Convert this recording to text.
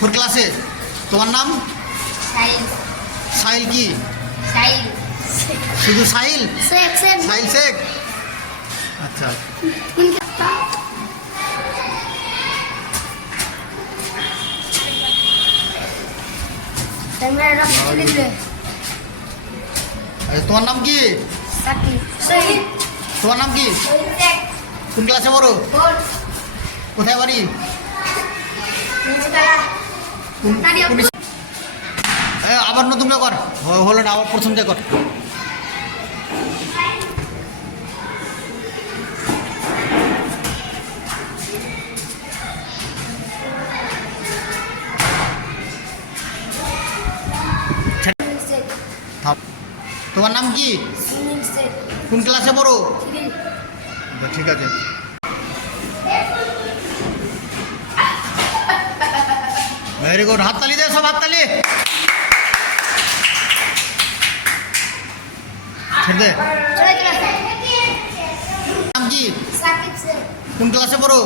কোন ক্লাসে? তোমার নাম? সাহিল কি? শুধু সাহিল? সাহিল শেখ। আচ্ছা, তোমার নাম কি? তোমার নাম কি? কোন ক্লাসে পড়ো? কোথায় বাড়ি? আবার নতুন করে কর, হলো না, আবার প্রথম থেকে কর। তোমার নাম কি? কোন ক্লাসে পড়ো? ঠিক আছে। ভেরি গুড, হাততালি দে সব, হাততালি। ছেড়ে দে। নাম কি? কোন ক্লাসে পড়ো?